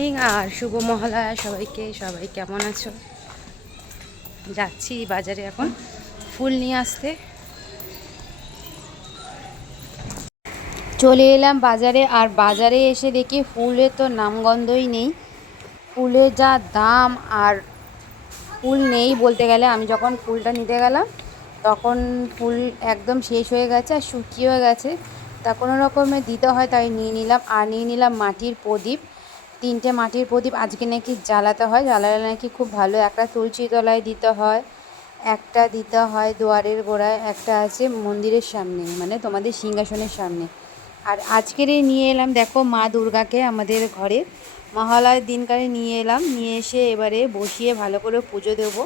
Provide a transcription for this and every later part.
Morning আর শুভ মহালয়া সবাইকে। সবাই কেমন আছো? যাচ্ছি বাজারে এখন ফুল নিয়ে আসতে। চলে এলাম বাজারে, আর বাজারে এসে দেখি ফুলের তো নামগন্ধই নেই। ফুলের যা দাম, আর ফুল নেই বলতে গেলে। আমি যখন ফুলটা নিতে গেলাম তখন ফুল একদম শেষ হয়ে গেছে আর শুকিয়ে গেছে। তা কোনো রকমে দিতে হয় তাই নিয়ে নিলাম। আর নিয়ে নিলাম মাটির প্রদীপ, 3টে মাটির প্রদীপ। আজকে নাকি জ্বালাতে হয়, জ্বালালে নাকি খুব ভালো। একটা তুলসী তলায় দিতে হয়, একটা দিতে হয় দুয়ারের গোড়ায়, একটা আছে মন্দিরের সামনে, মানে তোমাদের সিংহাসনের সামনে। আর আজকেরই নিয়ে এলাম দেখো মা দুর্গাকে আমাদের ঘরে মহালয়ার দিনকারে নিয়ে এলাম। নিয়ে এসে এবারে বসিয়ে ভালো করে পুজো দেবো।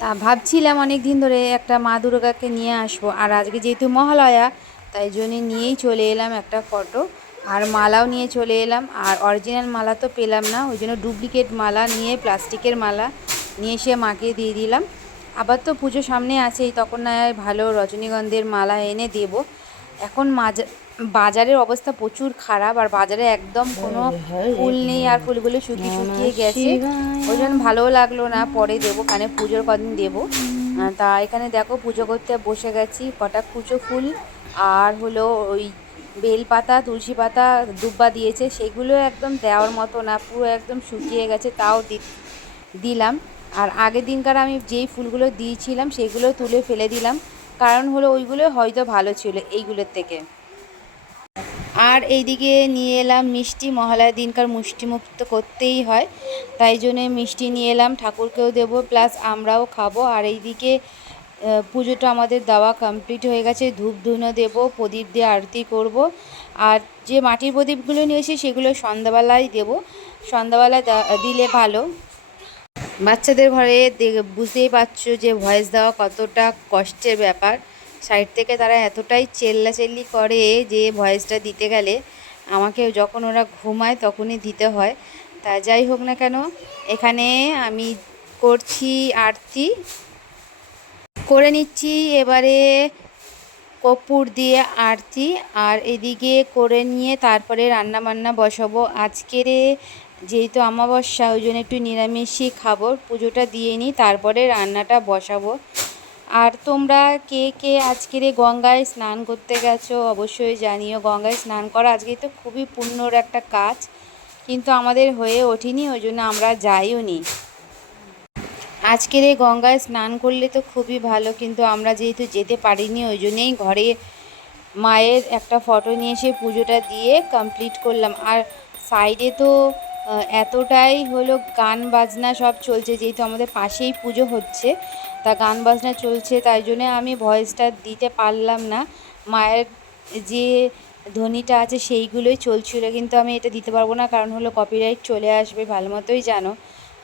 তা ভাবছিলাম অনেক দিন ধরে একটা মা দুর্গাকে নিয়ে আসবো, আর আজকে যেহেতু মহালয়া তাই জন্য নিয়েই চলে এলাম একটা ফটো। আর মালাও নিয়ে চলে এলাম। আর অরিজিনাল মালা তো পেলাম না, ওই জন্য ডুপ্লিকেট মালা নিয়ে, প্লাস্টিকের মালা নিয়ে এসে মাকে দিয়ে দিলাম। আবার তো পুজো সামনে আছেই, তখন না ভালো রজনীগন্ধার মালা এনে দেব। এখন বাজারের অবস্থা প্রচুর খারাপ, আর বাজারে একদম কোনো ফুল নেই, আর ফুলগুলো শুকিয়ে শুকিয়ে গেছে। ওই জন্য ভালোও লাগলো না, পরে দেবো, কারণ পুজোর কদিন দেবো। তা এখানে দেখো পুজো করতে বসে গেছি। কটা কুচো ফুল আর হলো ওই বেলপাতা, তুলসী পাতা, দুব্বা দিয়েছে, সেগুলো একদম দেওয়ার মতো না, পুরো একদম শুকিয়ে গেছে, তাও দিলাম। আর আগের দিনকার আমি যেই ফুলগুলো দিয়েছিলাম সেগুলো তুলে ফেলে দিলাম, কারণ হলো ওইগুলো হয়তো ভালো ছিল এইগুলোর থেকে। আর এইদিকে নিয়ে এলাম মিষ্টি, মহালয়ার দিনকার মিষ্টি মুক্ত করতেই হয়, তাই জন্যে মিষ্টি নিয়ে এলাম, ঠাকুরকেও দেবো প্লাস আমরাও খাবো। আর এইদিকে পুজোটা আমাদের দেওয়া কমপ্লিট হয়ে গেছে, ধূপ ধুনো দেবো, প্রদীপ দিয়ে আরতি করব। আর যে মাটির প্রদীপগুলো নিয়েছি সেগুলো সন্ধ্যাবেলায় দেবো, সন্ধ্যাবেলায় দিলে ভালো। বাচ্চাদের ঘরে বুঝতেই পারছো যে ভয়েস দেওয়া কতটা কষ্টের ব্যাপার। সাইড থেকে তারা এতটাই চেল্লাচেল্লি করে যে ভয়েসটা দিতে গেলে আমাকে যখন ওরা ঘুমায় তখনই দিতে হয়। তা যাই হোক না কেন, এখানে আমি করছি আরতি করে নিচ্ছি এবারে কর্পূর দিয়ে আরতি। আর এদিকে করে নিয়ে তারপরে রান্না বান্না বসাবো। আজকের যেহেতু অমাবস্যা ওই জন্য একটু নিরামিষই খাবো, পুজোটা দিয়ে নিই তারপরে রান্নাটা বসাবো। আর তোমরা কে কে আজকের গঙ্গায় স্নান করতে গেছো অবশ্যই জানিও। গঙ্গায় স্নান করা আজকে তো খুবই পুণ্যর একটা কাজ, কিন্তু আমাদের হয়ে ওঠেনি, ওই জন্য আমরা যাইও নি। আজকের এই গঙ্গায় স্নান করলে তো খুবই ভালো, কিন্তু আমরা যেহেতু যেতে পারিনি ওই জন্যেই ঘরে মায়ের একটা ফটো নিয়ে এসে পুজোটা দিয়ে কমপ্লিট করলাম। আর সাইডে তো এতটাই হলো গান বাজনা সব চলছে, যেহেতু আমাদের পাশেই পুজো হচ্ছে, তা গান বাজনা চলছে, তাই জন্যে আমি ভয়েসটা দিতে পারলাম না। মায়ের যে ধ্বনিটা আছে সেইগুলোই চলছিল, কিন্তু আমি এটা দিতে পারবো না, কারণ হলো কপিরাইট চলে আসবে, ভালো মতোই জানো।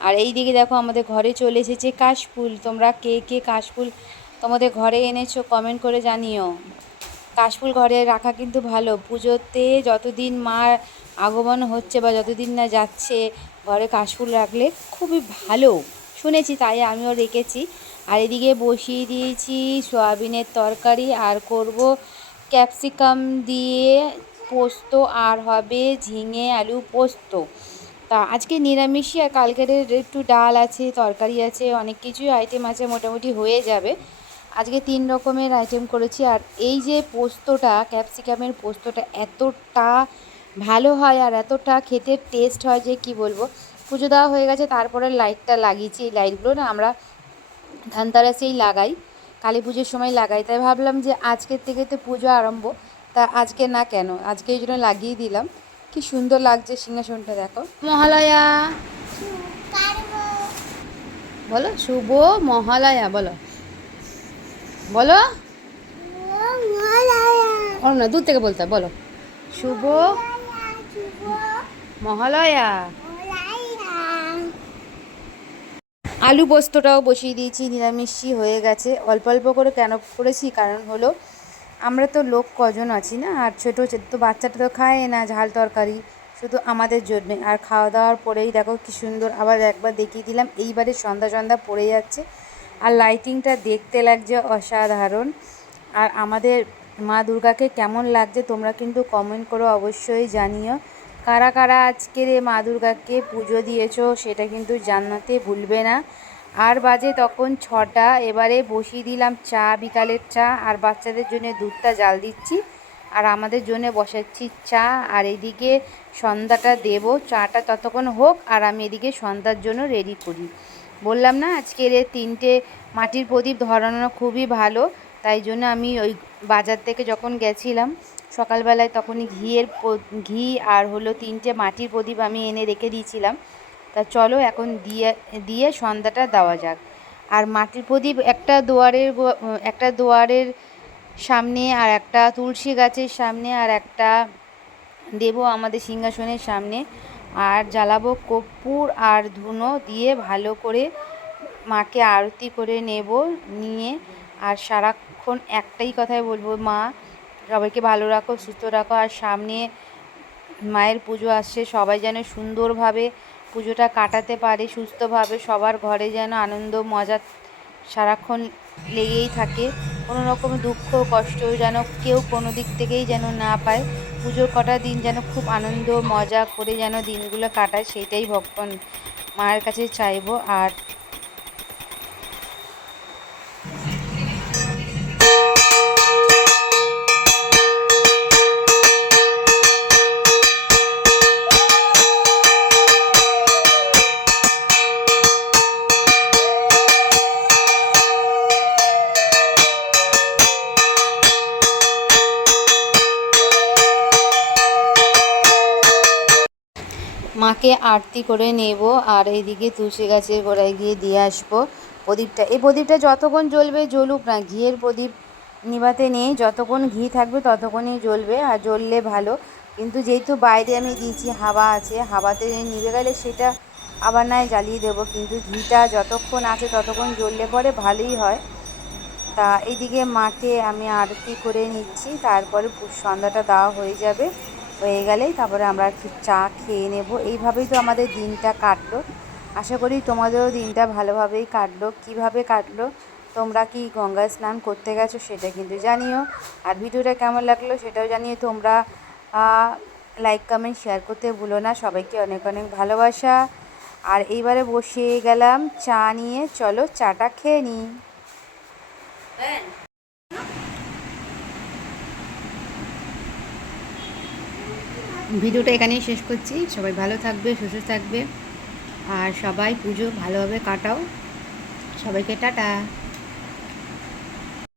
আর এই দিকে দেখো আমাদের ঘরে চলে এসেছে কাশফুল। তোমরা কে কে কাশফুল তোমাদের ঘরে এনেছো কমেন্ট করে জানিও। কাশফুল ঘরে রাখা কিন্তু ভালো, পুজোতে যতদিন মার আগমন হচ্ছে বা যতদিন না যাচ্ছে ঘরে কাশফুল রাখলে খুবই ভালো শুনেছি, তাই আমিও রেখেছি। আর এদিকে বসিয়ে দিয়েছি সয়াবিনের তরকারি, আর করব ক্যাপসিকাম দিয়ে পোস্ত, আর হবে ঝিঙে আলু পোস্ত। তা আজকে নিরামিষই, আর কালকের একটু ডাল আছে, তরকারি আছে, অনেক কিছুই আইটেম আছে, মোটামুটি হয়ে যাবে। আজকে 3 রকমের আইটেম করেছি। আর এই যে পোস্তটা, ক্যাপসিকামের পোস্তটা এতটা ভালো হয় আর এতটা খেতে টেস্ট হয় যে কি বলবো। পুজো দেওয়া হয়ে গেছে, তারপরে লাইটটা লাগিয়েছি। এই লাইটগুলো না আমরা ধানতেরাসেই লাগাই, কালী পুজোর সময় লাগাই, তাই ভাবলাম যে আজকের থেকে তো পুজো আরম্ভ, তা আজকে না কেন, আজকে এই জন্য লাগিয়ে দিলাম। কি সুন্দর লাগছে সিংহাসনটা দেখো। মহালয়া বলো, শুভ মহালয়া বলো, বলো না, দূর থেকে বলতে বলো, শুভ মহালয়া। আলু পোস্তটাও বসিয়ে দিয়েছি, নিরামিষই হয়ে গেছে। অল্প অল্প করে কেন করেছি, কারণ হলো আমরা তো লোক কজন আছি না, আর ছোটো তো বাচ্চাটা তো খায় না ঝাল তরকারি, শুধু আমাদের জন্যে। আর খাওয়া দাওয়ার পরেই দেখো কি সুন্দর, আবার একবার দেখিয়ে দিলাম, এইবারে সন্ধ্যা সন্ধ্যা পড়ে যাচ্ছে আর লাইটিংটা দেখতে লাগছে অসাধারণ। আর আমাদের মা দুর্গাকে কেমন লাগছে তোমরা কিন্তু কমেন্ট করো, অবশ্যই জানিও, কারা কারা আজকের মা দুর্গাকে পুজো দিয়েছো সেটা কিন্তু জানাতে ভুলবে না। আর বাজে তখন 6টা। এবারে বসিয়ে দিলাম চা, বিকালের চা, আর বাচ্চাদের জন্য দুধটা জাল দিচ্ছি, আর আমাদের জন্য বসাচ্ছি চা। আর এদিকে সন্ধ্যাটা দেব, চাটা ততক্ষণ হোক আর আমি এদিকে সন্ধ্যার জন্য রেডি করি। বললাম না আজকের 3টে মাটির প্রদীপ ধরানো খুবই ভালো, তাই জন্য আমি ওই বাজার থেকে যখন গেছিলাম সকালবেলায় তখনই ঘি আর হলো 3টে মাটির প্রদীপ আমি এনে রেখে দিয়েছিলাম। তা চলো এখন দিয়ে দিয়ে সন্ধ্যাটা দেওয়া যাক। আর মাটির প্রদীপ একটা দুয়ারের সামনে, আর একটা তুলসী গাছের সামনে, আর একটা দেব আমাদের সিংহাসনের সামনে। আর জ্বালাবো কর্পূর আর ধুনো দিয়ে ভালো করে মাকে আরতি করে নেব নিয়ে। আর সারাক্ষণ একটাই কথাই বলবো, মা সবাইকে ভালো রাখো, সুস্থ রাখো। আর সামনে মায়ের পুজো আসছে, সবাই যেন সুন্দরভাবে পুজোটা কাটাতে পারে, সুস্থভাবে সবার ঘরে যেন আনন্দ মজা সারাক্ষণ লেগেই থাকে। কোনো রকম দুঃখ কষ্ট যেন কেউ কোনো দিক থেকেই যেন না পায়। পুজোর কটা দিন যেন খুব আনন্দ মজা করে যেন দিনগুলো কাটায়, সেইটাই ভগবান মায়ের কাছে চাইবো। আর মাকে আরতি করে নেব, আর এইদিকে তুলসী গাছের গোড়ায় গিয়ে দিয়ে আসবো প্রদীপটা। এই প্রদীপটা যতক্ষণ জ্বলবে জ্বলুক না, ঘিয়ের প্রদীপ নিভাতে নেই, যতক্ষণ ঘি থাকবে ততক্ষণই জ্বলবে, আর জ্বললে ভালো। কিন্তু যেহেতু বাইরে আমি দিয়েছি, হাওয়া আছে, হাওয়াতে নিভে গেলে সেটা আবার নয় জ্বালিয়ে দেবো, কিন্তু ঘিটা যতক্ষণ আছে ততক্ষণ জ্বললে পরে ভালোই হয়। তা এইদিকে মাকে আমি আরতি করে নিচ্ছি, তারপরে সন্ধ্যাটা দেওয়া হয়ে যাবে, হয়ে গেলেই তারপরে আমরা একটু চা খেয়ে নেব। এইভাবেই তো আমাদের দিনটা কাটলো। আশা করি তোমাদেরও দিনটা ভালোভাবেই কাটলো। কিভাবে কাটলো, তোমরা কি গঙ্গায় স্নান করতে গেছো সেটা কিন্তু জানিও। আর ভিডিওটা কেমন লাগলো সেটাও জানিও। তোমরা লাইক কমেন্ট শেয়ার করতে ভুলো না। সবাইকে অনেক অনেক ভালোবাসা। আর এইবারে বসে গেলাম চা নিয়ে, চলো চাটা খেয়ে নিই। ভিডিওটা এখানেই শেষ করছি। সবাই ভালো থাকবে, সুস্থ থাকবে, আর সবাই পুজো ভালোভাবে কাটাও। সবাইকে টাটা।